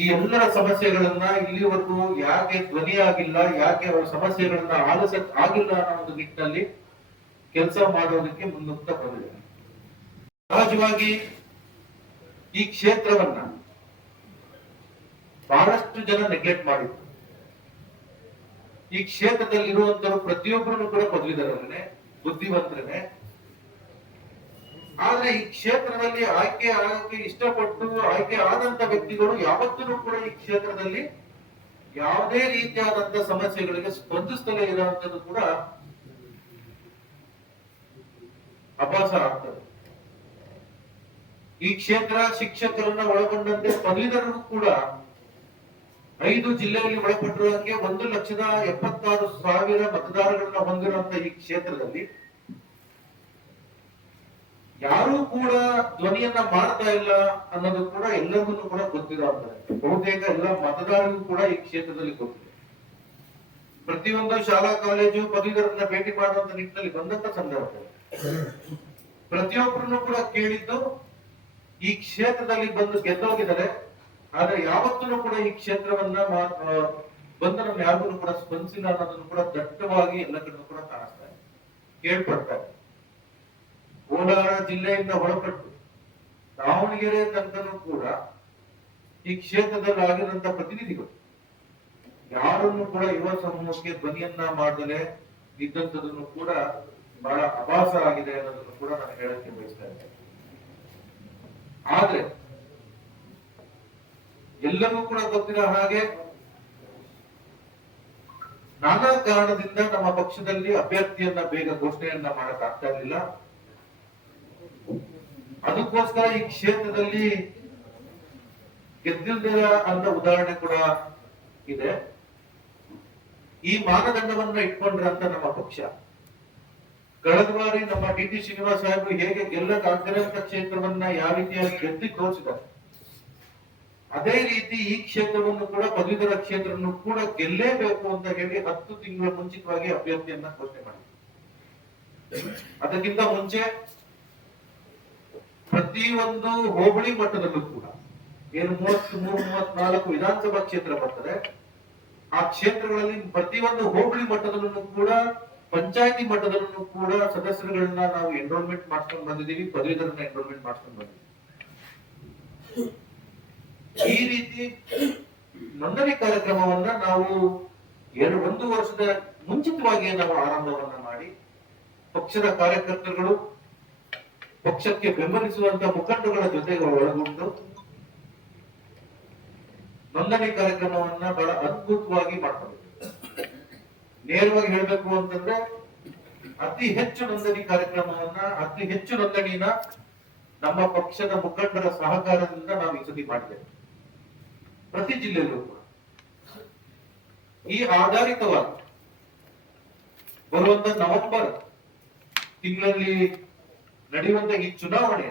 ಈ ಎಲ್ಲರ ಸಮಸ್ಯೆಗಳನ್ನ ಇಲ್ಲಿವರೆಗೂ ಯಾಕೆ ಧ್ವನಿಯಾಗಿಲ್ಲ, ಯಾಕೆ ಅವರ ಸಮಸ್ಯೆಗಳನ್ನ ಆಲಿಸಕ್ ಆಗಿಲ್ಲ ಅನ್ನೋ ಒಂದು ನಿಟ್ಟಿನಲ್ಲಿ ಕೆಲಸ ಮಾಡೋದಕ್ಕೆ ಮುನ್ನುಗ್ತಾ ಬಂದಿದೆ. ಸಹಜವಾಗಿ ಈ ಕ್ಷೇತ್ರವನ್ನ ಬಹಳಷ್ಟು ಜನ ನೆಗ್ಲೆಕ್ಟ್ ಮಾಡಿದ್ರು. ಈ ಕ್ಷೇತ್ರದಲ್ಲಿ ಇರುವಂತರು ಪ್ರತಿಯೊಬ್ಬರನ್ನು ಕೂಡ ಪದವೀಧರರನ್ನೇ, ಬುದ್ಧಿವಂತರನ್ನೇ. ಆದ್ರೆ ಈ ಕ್ಷೇತ್ರದಲ್ಲಿ ಆಯ್ಕೆ ಆಗಕ್ಕೆ ಇಷ್ಟಪಟ್ಟು ಆಯ್ಕೆ ಆದಂತ ವ್ಯಕ್ತಿಗಳು ಯಾವತ್ತೂ ಕೂಡ ಈ ಕ್ಷೇತ್ರದಲ್ಲಿ ಯಾವುದೇ ರೀತಿಯಾದಂತ ಸಮಸ್ಯೆಗಳಿಗೆ ಸ್ಪಂದಿಸಲೇ ಇರುವಂತದ್ದು ಕೂಡ ಅಭ್ಯಾಸ ಆಗ್ತದೆ. ಈ ಕ್ಷೇತ್ರ ಶಿಕ್ಷಕರನ್ನ ಒಳಗೊಂಡಂತೆ ಪದವೀಧರರು ಕೂಡ 5 ಜಿಲ್ಲೆಯಲ್ಲಿ ಒಳಪಟ್ಟಿರುವಂಗೆ 1,76,000 ಮತದಾರಗಳನ್ನ ಹೊಂದಿರುವಂತ ಈ ಕ್ಷೇತ್ರದಲ್ಲಿ ಯಾರು ಕೂಡ ಧ್ವನಿಯನ್ನ ಮಾಡ್ತಾ ಇಲ್ಲ ಅನ್ನೋದು ಕೂಡ ಎಲ್ಲರಿಗೂ ಕೂಡ ಗೊತ್ತಿರುವಂತದೆ. ಬಹುತೇಕ ಎಲ್ಲ ಮತದಾರರಿಗೂ ಕೂಡ ಈ ಕ್ಷೇತ್ರದಲ್ಲಿ ಗೊತ್ತಿದೆ. ಪ್ರತಿಯೊಂದು ಶಾಲಾ ಕಾಲೇಜು ಪದವೀಧರನ್ನ ಭೇಟಿ ಮಾಡುವಂತ ನಿಟ್ಟಿನಲ್ಲಿ ಬಂದಂತ ಸಂದರ್ಭದಲ್ಲಿ ಪ್ರತಿಯೊಬ್ಬರನ್ನು ಕೂಡ ಕೇಳಿದ್ದು ಈ ಕ್ಷೇತ್ರದಲ್ಲಿ ಬಂದು ಗೆದ್ದೋಗಿದ್ದಾರೆ. ಆದ್ರೆ ಯಾವತ್ತೂ ಕೂಡ ಈ ಕ್ಷೇತ್ರವನ್ನ ಬಂದು ನಮ್ಮ ಯಾರಿಗೂ ಕೂಡ ಸ್ಪಂದಿಸಿಲ್ಲ ಅನ್ನೋದನ್ನು ಕೂಡ ದಟ್ಟವಾಗಿ ಎಲ್ಲ ಕಡೆ ಕೂಡ ಕಾಣಿಸ್ತಾ ಇದೆ, ಕೇಳ್ಪಡ್ತಾ ಇದೆ. ಕೋಲಾರ ಜಿಲ್ಲೆಯಿಂದ ಹೊರಪಟ್ಟು ದಾವಣಗೆರೆ ತನಕನೂ ಕೂಡ ಈ ಕ್ಷೇತ್ರದಲ್ಲಿ ಆಗಿರುವಂತ ಪ್ರತಿನಿಧಿಗಳು ಯಾರನ್ನು ಕೂಡ ಯುವ ಸಮೂಹಕ್ಕೆ ಧ್ವನಿಯನ್ನ ಮಾಡದಲೆ ಇದ್ದಂಥದನ್ನು ಕೂಡ ಬಹಳ ಅಭಾಸ ಆಗಿದೆ ಅನ್ನೋದನ್ನು ಕೂಡ ನಾನು ಹೇಳಕ್ಕೆ ಬಯಸ್ತಾ ಇದ್ದೇನೆ. ಆದ್ರೆ ಎಲ್ಲರೂ ಕೂಡ ಗೊತ್ತಿರೋ ಹಾಗೆ ನಾನಾ ಕಾರಣದಿಂದ ನಮ್ಮ ಪಕ್ಷದಲ್ಲಿ ಅಭ್ಯರ್ಥಿಯನ್ನ ಬೇಗ ಘೋಷಣೆಯನ್ನ ಮಾಡಕ್ ಆಗ್ತಾ ಇರಲಿಲ್ಲ. ಅದಕ್ಕೋಸ್ಕರ ಈ ಕ್ಷೇತ್ರದಲ್ಲಿ ಗೆದ್ದಿಲ್ದಿರ ಅಂತ ಉದಾಹರಣೆ ಕೂಡ ಇದೆ. ಈ ಮಾನದಂಡವನ್ನ ಇಟ್ಕೊಂಡ್ರಂತ ನಮ್ಮ ಪಕ್ಷ ಕಳೆದ ಬಾರಿ ನಮ್ಮ ಡಿ ಶ್ರೀನಿವಾಸ ಸಾಹೇಬರು ಹೇಗೆ ಗೆಲ್ಲಕ್ಕಾಗದೇ ಅಂತ ಕ್ಷೇತ್ರವನ್ನ ಯಾವ ರೀತಿಯಾಗಿ ಗೆದ್ದಿ ತೋರಿಸಿದ್ದಾರೆ, ಅದೇ ರೀತಿ ಈ ಕ್ಷೇತ್ರವನ್ನು ಕೂಡ ಪದವೀಧರ ಕ್ಷೇತ್ರವನ್ನು ಕೂಡ ಗೆಲ್ಲೇಬೇಕು ಅಂತ ಹೇಳಿ 10 ತಿಂಗಳ ಮುಂಚಿತವಾಗಿ ಅಭ್ಯರ್ಥಿಯನ್ನ ಘೋಷಣೆ ಮಾಡಿದ್ರು. ಅದಕ್ಕಿಂತ ಮುಂಚೆ ಪ್ರತಿಯೊಂದು ಹೋಬಳಿ ಮಟ್ಟದಲ್ಲೂ ಕೂಡ ಏನು 33-34 ವಿಧಾನಸಭಾ ಕ್ಷೇತ್ರ ಬರ್ತದೆ, ಆ ಕ್ಷೇತ್ರಗಳಲ್ಲಿ ಪ್ರತಿಯೊಂದು ಹೋಬಳಿ ಮಟ್ಟದಲ್ಲೂ ಕೂಡ ಪಂಚಾಯತಿ ಮಟ್ಟದಲ್ಲೂ ಕೂಡ ಸದಸ್ಯರುಗಳನ್ನ ನಾವು ಎನ್ರೋಲ್ಮೆಂಟ್ ಮಾಡ್ಕೊಂಡು ಬಂದಿದ್ದೀವಿ, ಪದವೀಧರನ್ನ ಎನ್ರೋಲ್ಮೆಂಟ್ ಮಾಡ್ಕೊಂಡು ಬಂದಿದ್ದೀವಿ. ಈ ರೀತಿ ನೋಂದಣಿ ಕಾರ್ಯಕ್ರಮವನ್ನ ನಾವು 1 ವರ್ಷದ ಮುಂಚಿತವಾಗಿ ನಾವು ಆರಂಭವನ್ನ ಮಾಡಿ ಪಕ್ಷದ ಕಾರ್ಯಕರ್ತರುಗಳು, ಪಕ್ಷಕ್ಕೆ ಬೆಂಬಲಿಸುವಂತ ಮುಖಂಡಗಳ ಜೊತೆಗೆ ಒಳಗೊಂಡು ನೋಂದಣಿ ಕಾರ್ಯಕ್ರಮವನ್ನ ಬಹಳ ಅದ್ಭುತವಾಗಿ ಮಾಡ್ಕೊಂಡಿದ್ದೇವೆ. ನೇರವಾಗಿ ಹೇಳ್ಬೇಕು ಅಂತಂದ್ರೆ ಅತಿ ಹೆಚ್ಚು ನೋಂದಣಿ ಕಾರ್ಯಕ್ರಮವನ್ನ, ಅತಿ ಹೆಚ್ಚು ನೋಂದಣಿನ ನಮ್ಮ ಪಕ್ಷದ ಮುಖಂಡರ ಸಹಕಾರದಿಂದ ನಾವು ಈ ಸತಿ ಮಾಡಿದ್ದೇವೆ. ಪ್ರತಿ ಜಿಲ್ಲೆಯಲ್ಲೂ ಕೂಡ ಈ ಆಧಾರಿತವಾಗಿ ಬರುವಂತ ನವೆಂಬರ್ ತಿಂಗಳಲ್ಲಿ ನಡೆಯುವಂತ ಈ ಚುನಾವಣೆ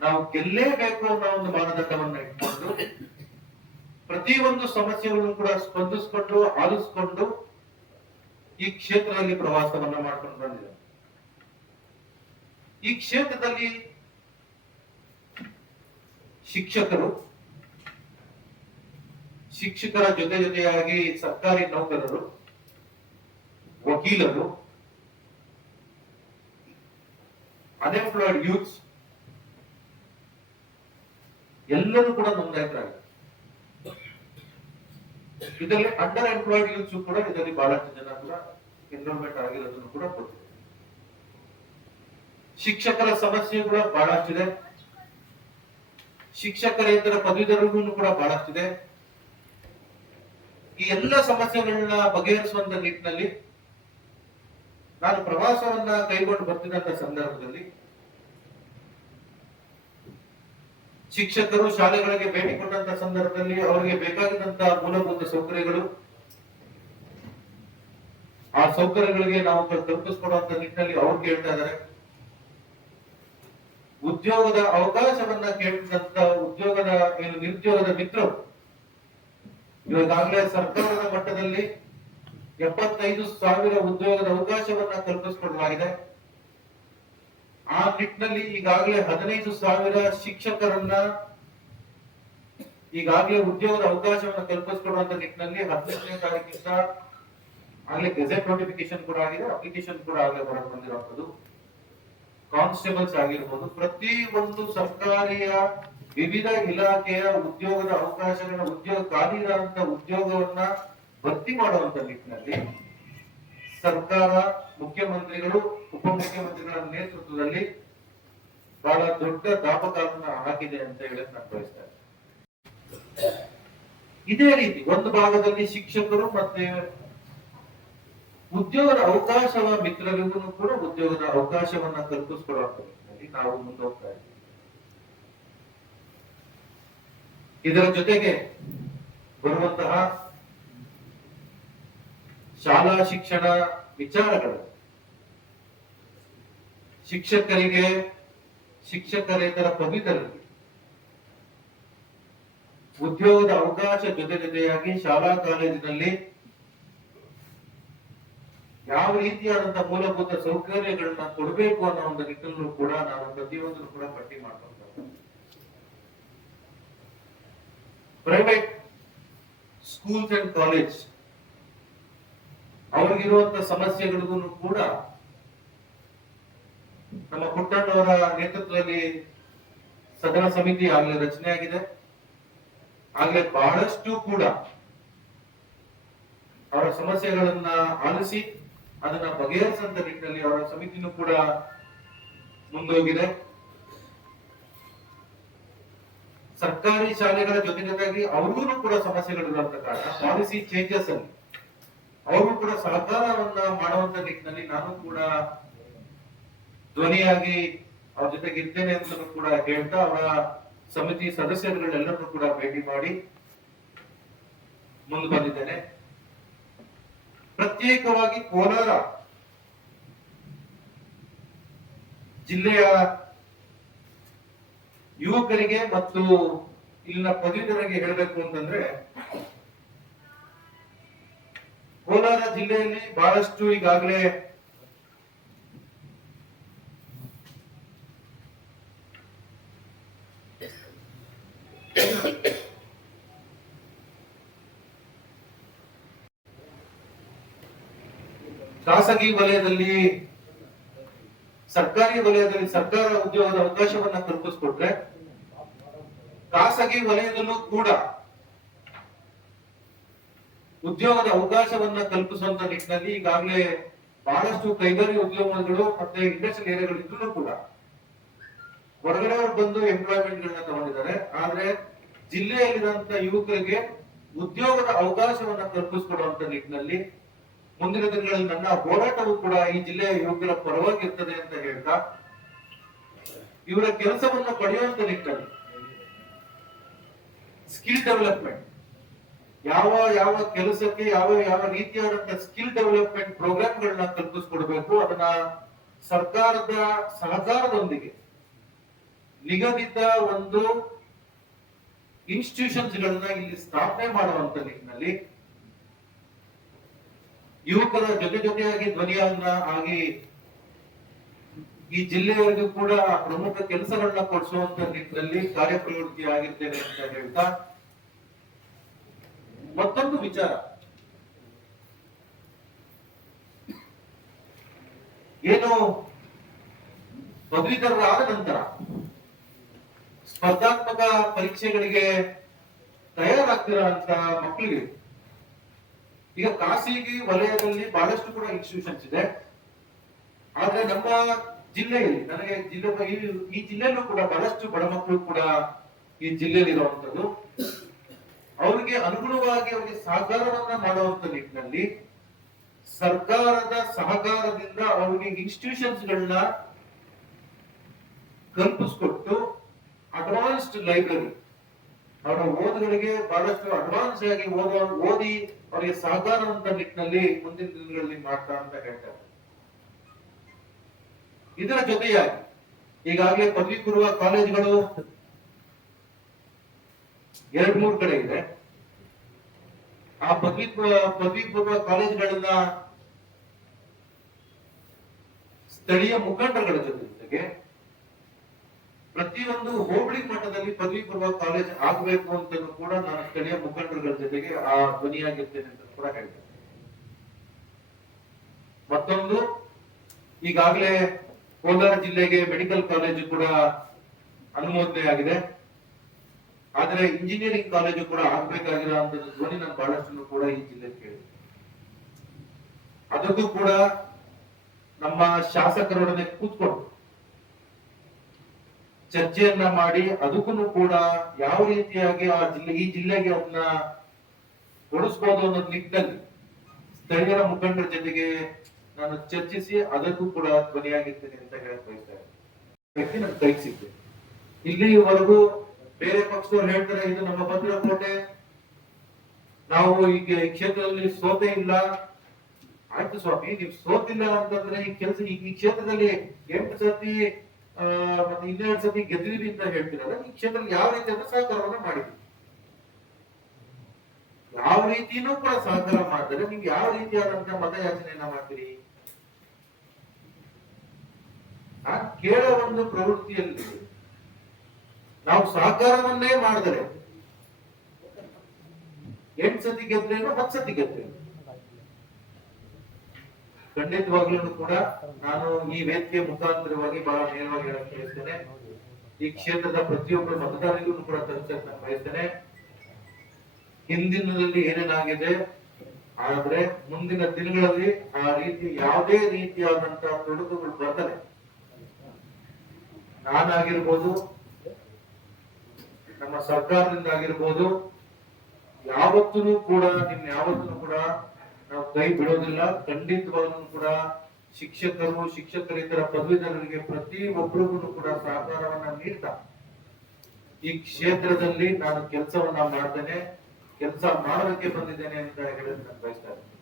ನಾವು ಗೆಲ್ಲೇಬೇಕು ಅನ್ನೋ ಒಂದು ಮಾನದಂಡವನ್ನ ಇಟ್ಕೊಂಡು ಪ್ರತಿಯೊಂದು ಸಮಸ್ಯೆಗಳನ್ನು ಕೂಡ ಸ್ಪಂದಿಸಿಕೊಂಡು ಆಲಿಸಿಕೊಂಡು ಈ ಕ್ಷೇತ್ರದಲ್ಲಿ ಪ್ರವಾಸವನ್ನ ಮಾಡ್ಕೊಂಡು ಬಂದಿದೆ. ಈ ಕ್ಷೇತ್ರದಲ್ಲಿ ಶಿಕ್ಷಕರ ಜೊತೆಯಾಗಿ ಸರ್ಕಾರಿ ನೌಕರರು, ವಕೀಲರು, ಅನ್ಎಂಪ್ಲಾಯ್ಡ್ ಯೂತ್ಸ್ ಎಲ್ಲರೂ ಕೂಡ ನೋಂದಾಯಿತರಾಗಿದ್ದಾರೆ. ಇದರಲ್ಲಿ ಅಂಡರ್ ಎಂಪ್ಲಾಯ್ಡ್ ಯೂತ್ಸ್ ಕೂಡ ಇದರಲ್ಲಿ ಬಹಳಷ್ಟು ಜನ ಕೂಡ ಎನ್ರೋಲ್ಮೆಂಟ್ ಆಗಿರೋದನ್ನು ಕೂಡ ಗೊತ್ತಿದೆ. ಶಿಕ್ಷಕರ ಸಮಸ್ಯೆ ಕೂಡ ಬಹಳಷ್ಟಿದೆ, ಶಿಕ್ಷಕರೇತರ ಪದವೀಧರರಿಗೂ ಕೂಡ ಬಹಳಷ್ಟಿದೆ. ಈ ಎಲ್ಲ ಸಮಸ್ಯೆಗಳನ್ನ ಬಗೆಹರಿಸುವಂತ ನಿಟ್ಟಿನಲ್ಲಿ ನಾನು ಪ್ರವಾಸವನ್ನ ಕೈಗೊಂಡು ಬರ್ತಿದ್ದಂತ ಸಂದರ್ಭದಲ್ಲಿ ಶಿಕ್ಷಕರು ಶಾಲೆಗಳಿಗೆ ಭೇಟಿ ಕೊಟ್ಟಂತ ಸಂದರ್ಭದಲ್ಲಿ ಅವರಿಗೆ ಬೇಕಾಗಿದ್ದಂತ ಮೂಲಭೂತ ಸೌಕರ್ಯಗಳು, ಆ ಸೌಕರ್ಯಗಳಿಗೆ ನಾವು ಕಲ್ಪಿಸಿಕೊಡುವಂತ ನಿಟ್ಟಿನಲ್ಲಿ ಅವ್ರು ಕೇಳ್ತಾ ಇದ್ದಾರೆ. ಉದ್ಯೋಗದ ಅವಕಾಶವನ್ನ ಕೇಳಿದಂತ ಉದ್ಯೋಗದ ನಿರುದ್ಯೋಗದ ಮಿತ್ರರು ಇವಾಗಲೇ ಸರ್ಕಾರದ ಮಟ್ಟದಲ್ಲಿ 75,000 ಉದ್ಯೋಗದ ಅವಕಾಶವನ್ನ ಕಲ್ಪಿಸಿಕೊಡಲಾಗಿದೆ. ಆ ನಿಟ್ಟಿನಲ್ಲಿ ಈಗಾಗಲೇ 15,000 ಶಿಕ್ಷಕರನ್ನ ಈಗಾಗಲೇ ಉದ್ಯೋಗದ ಅವಕಾಶವನ್ನು ಕಲ್ಪಿಸಿಕೊಡುವಂತ ನಿಟ್ಟಿನಲ್ಲಿ 18ನೇ ತಾರೀಕಿಂದ ಆಗ್ಲೇ ಗೆಜೆಟ್ ನೋಟಿಫಿಕೇಶನ್ ಕೂಡ ಆಗಿದೆ, ಅಪ್ಲಿಕೇಶನ್ ಕೂಡ ಆಗ್ಲೇ ಹೊರಗೆ ಬಂದಿರುವಂತದ್ದು. ಕಾನ್ಸ್ಟೇಬಲ್ಸ್ ಆಗಿರ್ಬೋದು, ಪ್ರತಿ ಒಂದು ಸರ್ಕಾರಿಯ ವಿವಿಧ ಇಲಾಖೆಯ ಉದ್ಯೋಗದ ಅವಕಾಶಗಳ ಉದ್ಯೋಗ ಖಾಲಿ ಇರುವಂತ ಉದ್ಯೋಗವನ್ನ ಭರ್ತಿ ಮಾಡುವಂತ ನಿಟ್ಟಿನಲ್ಲಿ ಸರ್ಕಾರ, ಮುಖ್ಯಮಂತ್ರಿಗಳು, ಉಪಮುಖ್ಯಮಂತ್ರಿಗಳ ನೇತೃತ್ವದಲ್ಲಿ ಬಹಳ ದೊಡ್ಡ ದಾಪಕಾಲನ್ನ ಹಾಕಿದೆ ಅಂತ ಹೇಳಕ್ ನಾನು ಬಯಸ್ತೇನೆ. ಇದೇ ರೀತಿ ಒಂದು ಭಾಗದಲ್ಲಿ ಶಿಕ್ಷಕರು ಮತ್ತೆ ಉದ್ಯೋಗದ ಅವಕಾಶವ ಮಿತ್ರರಿಗೂ ಕೂಡ ಉದ್ಯೋಗದ ಅವಕಾಶವನ್ನ ಕಲ್ಪಿಸಿಕೊಡುವಂತ ನಿಟ್ಟಿನಲ್ಲಿ ನಾವು ಮುಂದೋಗ್ತಾ ಇದ್ದೀವಿ. ಇದರ ಜೊತೆಗೆ ಬರುವಂತಹ ಶಾಲಾ ಶಿಕ್ಷಣ ವಿಚಾರಗಳು ಶಿಕ್ಷಕರಿಗೆ, ಶಿಕ್ಷಕರೇತರ ಪದವೀಧರರಿಗೆ ಉದ್ಯೋಗದ ಅವಕಾಶ ಜೊತೆಯಾಗಿ ಶಾಲಾ ಕಾಲೇಜಿನಲ್ಲಿ ಯಾವ ರೀತಿಯಾದಂತಹ ಮೂಲಭೂತ ಸೌಕರ್ಯಗಳನ್ನ ಕೊಡಬೇಕು ಅನ್ನೋ ಒಂದು ನಿಟ್ಟಿನಲ್ಲೂ ಕೂಡ ನಾವು ಪ್ರತಿಯೊಂದನ್ನು ಕೂಡ ಪಟ್ಟಿ ಮಾಡ್ಕೊಂತ ಪ್ರೈವೇಟ್ ಸ್ಕೂಲ್ಸ್ ಅಂಡ್ ಕಾಲೇಜ್ ಅವ್ರಿಗಿರುವಂತಹ ಸಮಸ್ಯೆಗಳಿಗೂ ಕೂಡ ನಮ್ಮ ಪುಟ್ಟಣ್ಣವರ ನೇತೃತ್ವದಲ್ಲಿ ಸದನ ಸಮಿತಿ ಆಗ್ಲೇ ರಚನೆ ಆಗಿದೆ. ಆಗ್ಲೇ ಬಹಳಷ್ಟು ಕೂಡ ಅವರ ಸಮಸ್ಯೆಗಳನ್ನ ಆಲಿಸಿ ಅದನ್ನ ಬಗೆಹರಿಸಂತ ನಿಟ್ಟಿನಲ್ಲಿ ಅವರ ಸಮಿತಿನೂ ಕೂಡ ಮುಂದೋಗಿದೆ. ಸರ್ಕಾರಿ ಶಾಲೆಗಳ ಜೊತೆಗಾಗಿ ಅವ್ರಿಗೂ ಕೂಡ ಸಮಸ್ಯೆಗಳಿರುವಂತ ಕಾರಣ ಪಾಲಿಸಿ ಚೇಂಜಸ್ ಅಲ್ಲಿ ಅವರು ಕೂಡ ಸಹಕಾರವನ್ನ ಮಾಡುವಂತ ನಿಟ್ಟಿನಲ್ಲಿ ನಾನು ಕೂಡ ಧ್ವನಿಯಾಗಿ ಅವ್ರ ಜೊತೆಗೆ ಇರ್ತೇನೆ ಅಂತ ಕೂಡ ಹೇಳ್ತಾ ಅವರ ಸಮಿತಿ ಸದಸ್ಯರುಗಳೆಲ್ಲರನ್ನೂ ಕೂಡ ಭೇಟಿ ಮಾಡಿ ಮುಂದೆ ಬಂದಿದ್ದೇನೆ. ಪ್ರತ್ಯೇಕವಾಗಿ ಕೋಲಾರ ಜಿಲ್ಲೆಯ ಯುವಕರಿಗೆ ಮತ್ತು ಇಲ್ಲಿನ ಪದವೀಧರರಿಗೆ ಹೇಳಬೇಕು ಅಂತಂದ್ರೆ, ಕೋಲಾರ ಜಿಲ್ಲೆಯಲ್ಲಿ ಬಹಳಷ್ಟು ಈಗಾಗಲೇ ಖಾಸಗಿ ವಲಯದಲ್ಲಿ, ಸರ್ಕಾರಿ ವಲಯದಲ್ಲಿ ಸರ್ಕಾರ ಉದ್ಯೋಗದ ಅವಕಾಶವನ್ನ ಕಲ್ಪಿಸಿಕೊಟ್ರೆ, ಖಾಸಗಿ ವಲಯದಲ್ಲೂ ಕೂಡ ಉದ್ಯೋಗದ ಅವಕಾಶವನ್ನ ಕಲ್ಪಿಸುವಂತ ನಿಟ್ಟಿನಲ್ಲಿ ಈಗಾಗಲೇ ಬಹಳಷ್ಟು ಕೈಗಾರಿಕಾ ಉದ್ಯೋಗಗಳು ಮತ್ತೆ ಇಂಡಸ್ಟ್ರಿಯಲ್ ಏರಿಯಾಗಳು ಇದ್ರೂ ಕೂಡ ಹೊರಗಡೆ ಅವರು ಬಂದು ಎಂಪ್ಲಾಯ್ಮೆಂಟ್ ಗಳನ್ನ ತಗೊಂಡಿದ್ದಾರೆ. ಆದ್ರೆ ಜಿಲ್ಲೆಯಲ್ಲಿರುವಂತ ಯುವಕರಿಗೆ ಉದ್ಯೋಗದ ಅವಕಾಶವನ್ನ ಕಲ್ಪಿಸಿಕೊಡುವಂತ ನಿಟ್ಟಿನಲ್ಲಿ ಮುಂದಿನ ದಿನಗಳಲ್ಲಿ ನನ್ನ ಹೋರಾಟವು ಕೂಡ ಈ ಜಿಲ್ಲೆಯ ಯುವಕರ ಪರವಾಗಿರ್ತದೆ ಅಂತ ಹೇಳ್ತಾ, ಇವರ ಕೆಲಸವನ್ನ ಪಡೆಯುವಂತ ನಿಟ್ಟಿನಲ್ಲಿ ಸ್ಕಿಲ್ ಡೆವಲಪ್ಮೆಂಟ್, ಯಾವ ಯಾವ ಕೆಲಸಕ್ಕೆ ಯಾವ ಯಾವ ರೀತಿಯಾದಂತಹ ಸ್ಕಿಲ್ ಡೆವಲಪ್ಮೆಂಟ್ ಪ್ರೋಗ್ರಾಮ್ಗಳನ್ನ ಕಲ್ಪಿಸಿಕೊಡ್ಬೇಕು, ಅದನ್ನ ಸರ್ಕಾರದ ಸಹಕಾರದೊಂದಿಗೆ ನಿಗದಿತ ಒಂದು ಇನ್ಸ್ಟಿಟ್ಯೂಷನ್ಸ್ ಗಳನ್ನ ಇಲ್ಲಿ ಸ್ಥಾಪನೆ ಮಾಡುವಂತ ನಿಟ್ಟಿನಲ್ಲಿ ಯುವಕರ ಜೊತೆಯಾಗಿ ಧ್ವನಿಯನ್ನ ಆಗಿ ಈ ಜಿಲ್ಲೆಯವರಿಗೂ ಕೂಡ ಪ್ರಮುಖ ಕೆಲಸಗಳನ್ನ ಕೊಡಿಸುವಂತ ನಿಟ್ಟಿನಲ್ಲಿ ಕಾರ್ಯಪ್ರವೃತ್ತಿ ಆಗಿರ್ತೇನೆ ಅಂತ ಹೇಳ್ತಾ, ಮತ್ತೊಂದು ವಿಚಾರ, ಏನು ಪದವೀಧರರಾದ ನಂತರ ಸ್ಪರ್ಧಾತ್ಮಕ ಪರೀಕ್ಷೆಗಳಿಗೆ ತಯಾರಾಗ್ತಿರೋಂತ ಮಕ್ಕಳಿಗೆ ಈಗ ಖಾಸಗಿ ವಲಯದಲ್ಲಿ ಬಹಳಷ್ಟು ಕೂಡ ಇನ್ಸ್ಟಿಟ್ಯೂಷನ್ಸ್ ಇದೆ. ಆದ್ರೆ ನಮ್ಮ ಜಿಲ್ಲೆಯಲ್ಲಿ, ನನಗೆ ಈ ಜಿಲ್ಲೆಯಲ್ಲೂ ಕೂಡ ಬಹಳಷ್ಟು ಬಡ ಮಕ್ಕಳು ಕೂಡ ಈ ಜಿಲ್ಲೆಯಲ್ಲಿ ಇರುವಂತದ್ದು. ಅವರಿಗೆ ಅನುಗುಣವಾಗಿ ಅವರಿಗೆ ಸಹಕಾರವನ್ನ ಮಾಡುವಂತ ನಿಟ್ಟಿನಲ್ಲಿ ಸರ್ಕಾರದ ಸಹಕಾರದಿಂದ ಅವರಿಗೆ ಇನ್ಸ್ಟಿಟ್ಯೂಷನ್ಸ್ ಗಳನ್ನ ಕಲ್ಪಿಸಿಕೊಟ್ಟು ಅಡ್ವಾನ್ಸ್ಡ್ ಲೈಬ್ರರಿ, ಅವರ ಓದುಗಳಿಗೆ ಬಹಳಷ್ಟು ಅಡ್ವಾನ್ಸ್ ಆಗಿ ಓದಿ ಅವರಿಗೆ ಸಹಕಾರವಂತ ನಿಟ್ಟಿನಲ್ಲಿ ಮುಂದಿನ ದಿನಗಳಲ್ಲಿ ಮಾಡ್ತಾ ಅಂತ ಹೇಳ್ತಾರೆ. ಇದರ ಜೊತೆಯಾಗಿ ಈಗಾಗಲೇ ಪದವಿ ಪೂರ್ವ ಕಾಲೇಜುಗಳು 2-3 ಕಡೆ ಇದೆ. ಆ ಪದವಿ ಪೂರ್ವ ಕಾಲೇಜುಗಳನ್ನ ಸ್ಥಳೀಯ ಮುಖಂಡರುಗಳ ಜೊತೆಗೆ ಪ್ರತಿಯೊಂದು ಹೋಬಳಿ ಮಟ್ಟದಲ್ಲಿ ಪದವಿ ಪೂರ್ವ ಕಾಲೇಜ್ ಆಗ್ಬೇಕು ಅಂತ ಕೂಡ ನಾನು ಸ್ಥಳೀಯ ಮುಖಂಡರುಗಳ ಜೊತೆಗೆ ಆ ಧ್ವನಿಯಾಗಿರ್ತೇನೆ ಅಂತ ಕೂಡ ಹೇಳ್ತೇನೆ. ಮತ್ತೊಂದು, ಈಗಾಗಲೇ ಕೋಲಾರ ಜಿಲ್ಲೆಗೆ ಮೆಡಿಕಲ್ ಕಾಲೇಜು ಕೂಡ ಅನುಮೋದನೆ ಆಗಿದೆ. ಆದ್ರೆ ಇಂಜಿನಿಯರಿಂಗ್ ಕಾಲೇಜು ಕೂಡ ಆಗ್ಬೇಕಾಗಿರೋ ಅಂತ ಧ್ವನಿ ನಾನು ಬಹಳಷ್ಟು ಕೂಡ ಈ ಜಿಲ್ಲೆ ಕೇಳಿದೆ. ಅದಕ್ಕೂ ಕೂಡ ನಮ್ಮ ಶಾಸಕರೊಡನೆ ಕೂತ್ಕೊಂಡು ಚರ್ಚೆಯನ್ನ ಮಾಡಿ ಅದಕ್ಕೂ ಕೂಡ ಯಾವ ರೀತಿಯಾಗಿ ಈ ಜಿಲ್ಲೆಗೆ ಅದನ್ನ ಕೊಡಿಸ್ಬೋದು ಅನ್ನೋದ್ ನಿಟ್ಟಿನಲ್ಲಿ ಸ್ಥಳೀಯರ ಮುಖಂಡರ ಜೊತೆಗೆ ನಾನು ಚರ್ಚಿಸಿ ಅದಕ್ಕೂ ಕೂಡ ಧ್ವನಿಯಾಗಿರ್ತೇನೆ ಅಂತ ಹೇಳಕ್ ಬಯಸ್ತಾರೆ. ನನ್ನ ಕೈಗೆ ಸಿಗ್ತದೆ. ಇಲ್ಲಿವರೆಗೂ ಬೇರೆ ಪಕ್ಷದವ್ರು ಹೇಳ್ತಾರೆ ಇದು ನಮ್ಮ ಭದ್ರಕೋಟೆ, ನಾವು ಈಗ ಈ ಕ್ಷೇತ್ರದಲ್ಲಿ ಸೋತೆ ಇಲ್ಲ. ಆಯ್ತು ಸ್ವಾಮಿ, ನೀವು ಸೋತಿಲ್ಲ ಅಂತಂದ್ರೆ ಈ ಕ್ಷೇತ್ರದಲ್ಲಿ 8 ಸತಿ ಮತ್ತೆ 12 ಸತಿ ಗೆದ್ದಿರಿ ಅಂತ ಹೇಳ್ತೀರಲ್ಲ, ಈ ಕ್ಷೇತ್ರದಲ್ಲಿ ಯಾವ ರೀತಿಯಾದ ಸಹಕಾರವನ್ನ ಮಾಡಿದ್ರಿ? ಯಾವ ರೀತಿನೂ ಕೂಡ ಸಹಕಾರ ಮಾಡಿದ್ರೆ ನೀವು ಯಾವ ರೀತಿಯಾದಂತಹ ಮತಯಾಚನೆಯನ್ನ ಮಾಡ್ತೀರಿ? ಕೇಳೋ ಒಂದು ಪ್ರವೃತ್ತಿಯಲ್ಲಿ ನಾವು ಸಹಕಾರವನ್ನೇ ಮಾಡಿದರೆ 8 ಸತಿ ಗೆದ್ರೇನು 10 ಸತಿ ಗೆದ್ರೇನು, ಖಂಡಿತವಾಗ್ಲೂ ಕೂಡ ನಾನು ಈ ವೇದಿಕೆ ಮುಖಾಂತರವಾಗಿ ಬಹಳ ನೇರವಾಗಿ ಹೇಳಕ್ ಬಯಸ್ತೇನೆ. ಈ ಕ್ಷೇತ್ರದ ಪ್ರತಿಯೊಬ್ಬರು ಮತದಾರರಿಗೂ ಕೂಡ ತಲುಪಿಸಕ್ಕೆ ಬಯಸ್ತೇನೆ. ಹಿಂದಿನದಲ್ಲಿ ಏನೇನಾಗಿದೆ, ಆದ್ರೆ ಮುಂದಿನ ದಿನಗಳಲ್ಲಿ ಆ ರೀತಿ ಯಾವುದೇ ರೀತಿಯಾದಂತಹ ತೊಡಕುಗಳು ಬರ್ತದೆ. ನಾನಾಗಿರ್ಬೋದು, ನಮ್ಮ ಸರ್ಕಾರದಿಂದ ಆಗಿರ್ಬೋದು, ಯಾವತ್ತೂ ಕೂಡ ನಾವು ಕೈ ಬಿಡೋದಿಲ್ಲ. ಖಂಡಿತವಾಗ್ಲೂ ಕೂಡ ಶಿಕ್ಷಕರು, ಶಿಕ್ಷಕರೇತರ ಪದವೀಧರರಿಗೆ ಪ್ರತಿಯೊಬ್ಬರಿಗೂ ಕೂಡ ಸಹಕಾರವನ್ನ ನೀಡ್ತಾ ಈ ಕ್ಷೇತ್ರದಲ್ಲಿ ನಾನು ಕೆಲಸವನ್ನ ಮಾಡ್ತೇನೆ, ಕೆಲಸ ಮಾಡೋದಕ್ಕೆ ಬಂದಿದ್ದೇನೆ ಅಂತ ಹೇಳೋದನ್ನ ಬಯಸ್ತಾ ಇದ್ದೀನಿ.